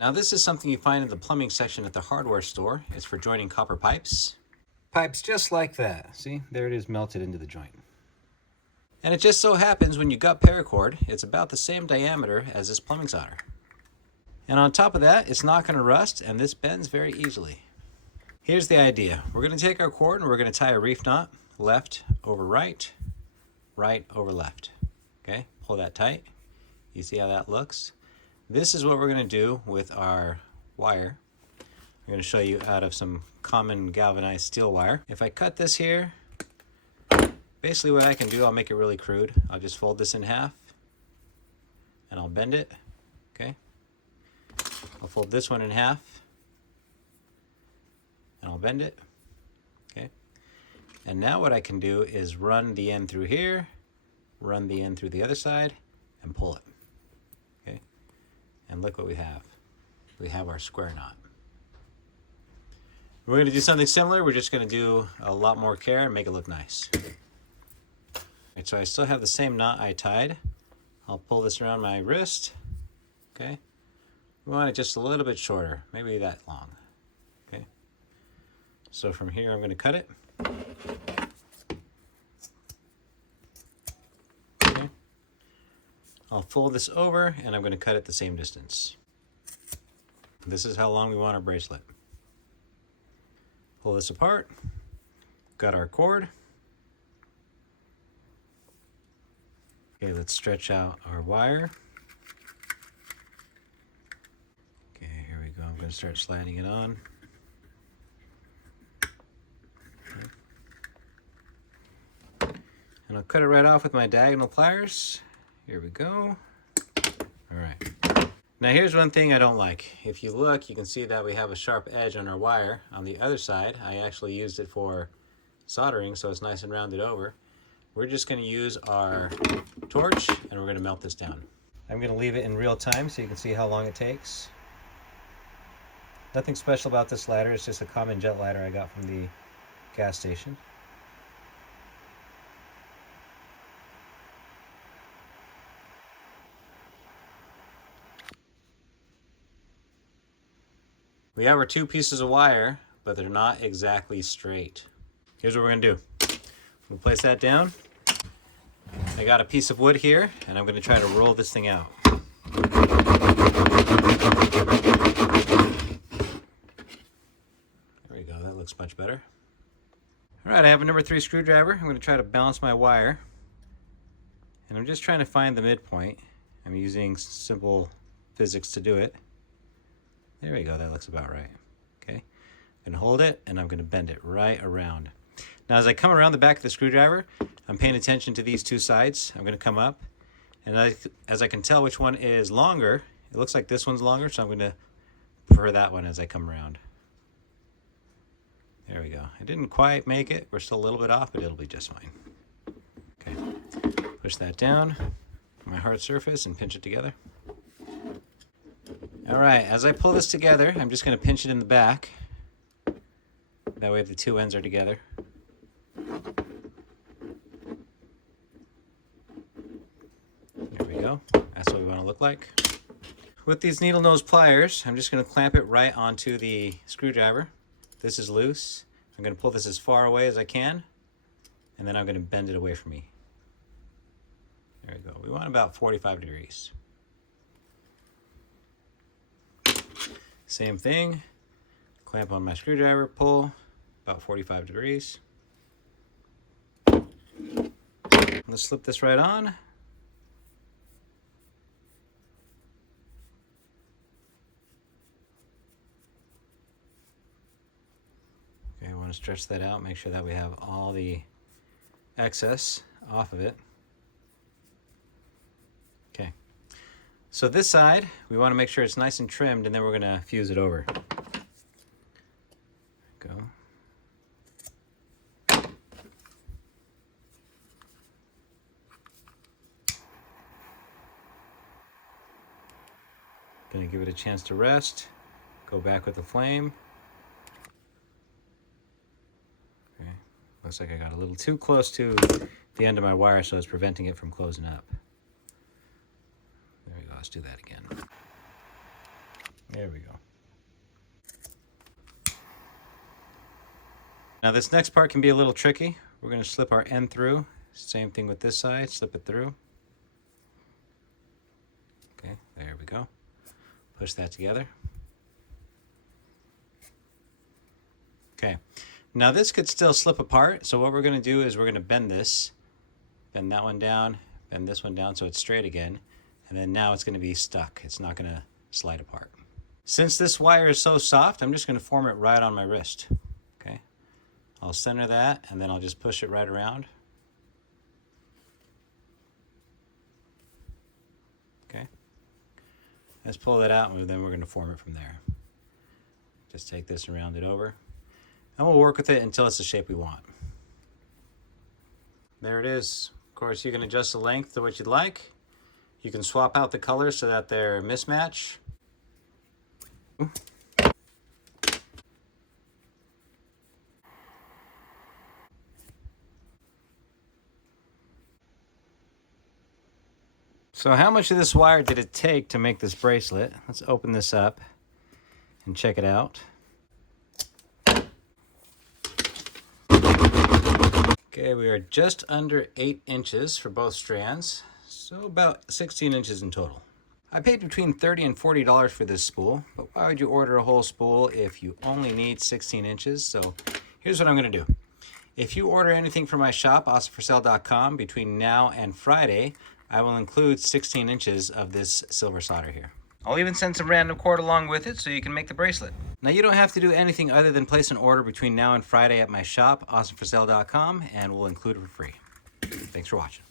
Now this is something you find in the plumbing section at the hardware store. It's for joining copper pipes. Pipes just like that. See, there it is melted into the joint. And it just so happens when you gut paracord, it's about the same diameter as this plumbing solder. And on top of that, it's not going to rust, and this bends very easily. Here's the idea. We're going to take our cord and we're going to tie a reef knot, left over right, right over left. Okay, pull that tight. You see how that looks? This is what we're going to do with our wire. I'm going to show you out of some common galvanized steel wire. If I cut this here, basically what I can do, I'll make it really crude. I'll just fold this in half and I'll bend it. Okay. I'll fold this one in half and I'll bend it. Okay. And now what I can do is run the end through here, run the end through the other side, and pull it. Okay. And look what we have. We have our square knot. We're going to do something similar. We're just going to do a lot more care and make it look nice. Right, so I still have the same knot I tied. I'll pull this around my wrist. Okay. We want it just a little bit shorter, maybe that long. Okay. So from here, I'm going to cut it. Okay. I'll fold this over and I'm going to cut it the same distance. This is how long we want our bracelet. Pull this apart. Got our cord. Okay, let's stretch out our wire. Okay, here we go. I'm going to start sliding it on. Okay. And I'll cut it right off with my diagonal pliers. Here we go. All right. Now here's one thing I don't like. If you look, you can see that we have a sharp edge on our wire. On the other side, I actually used it for soldering, so it's nice and rounded over. We're just going to use our torch and we're going to melt this down. I'm going to leave it in real time so you can see how long it takes. Nothing special about this ladder, it's just a common jet ladder I got from the gas station. We have our two pieces of wire, but they're not exactly straight. Here's what we're going to do. We'll place that down. I got a piece of wood here, and I'm going to try to roll this thing out. There we go, that looks much better. All right, I have a number 3 screwdriver. I'm going to try to balance my wire. And I'm just trying to find the midpoint. I'm using simple physics to do it. There we go, that looks about right. Okay, I'm going to hold it, and I'm going to bend it right around. Now as I come around the back of the screwdriver, I'm paying attention to these two sides. I'm going to come up, and as I can tell which one is longer, it looks like this one's longer, so I'm going to prefer that one as I come around. There we go. I didn't quite make it. We're still a little bit off, but it'll be just fine. Okay, push that down on my hard surface and pinch it together. All right, as I pull this together, I'm just going to pinch it in the back. That way the two ends are together. There we go. That's what we want to look like. With these needle nose pliers, I'm just going to clamp it right onto the screwdriver. This is loose. I'm going to pull this as far away as I can, and then I'm going to bend it away from me. There we go. We want about 45 degrees. Same thing. Clamp on my screwdriver, pull about 45 degrees. Let's slip this right on. Okay, I want to stretch that out, make sure that we have all the excess off of it. Okay, so this side, we want to make sure it's nice and trimmed, and then we're going to fuse it over. Go. Gonna give it a chance to rest. Go back with the flame. Okay. Looks like I got a little too close to the end of my wire, so it's preventing it from closing up. There we go, let's do that again. There we go. Now this next part can be a little tricky. We're going to slip our end through. Same thing with this side, slip it through. Okay, there we go. Push that together. Okay, now this could still slip apart, so what we're going to do is we're going to bend this. Bend that one down, bend this one down so it's straight again, and then now it's going to be stuck. It's not going to slide apart. Since this wire is so soft, I'm just going to form it right on my wrist. Okay, I'll center that, and then I'll just push it right around. Okay, let's pull that out, and then we're going to form it from there. Just take this and round it over, and we'll work with it until it's the shape we want. There it is. Of course, you can adjust the length to what you'd like. You can swap out the colors so that they're mismatch. So how much of this wire did it take to make this bracelet? Let's open this up and check it out. Okay, we are just under 8 inches for both strands, so about 16 inches in total. I paid between $30 and $40 for this spool, but why would you order a whole spool if you only need 16 inches? So here's what I'm going to do. If you order anything from my shop, awesomeforsale.com, between now and Friday, I will include 16 inches of this silver solder here. I'll even send some random cord along with it so you can make the bracelet. Now you don't have to do anything other than place an order between now and Friday at my shop, awesomeforsale.com, and we'll include it for free. Thanks for watching.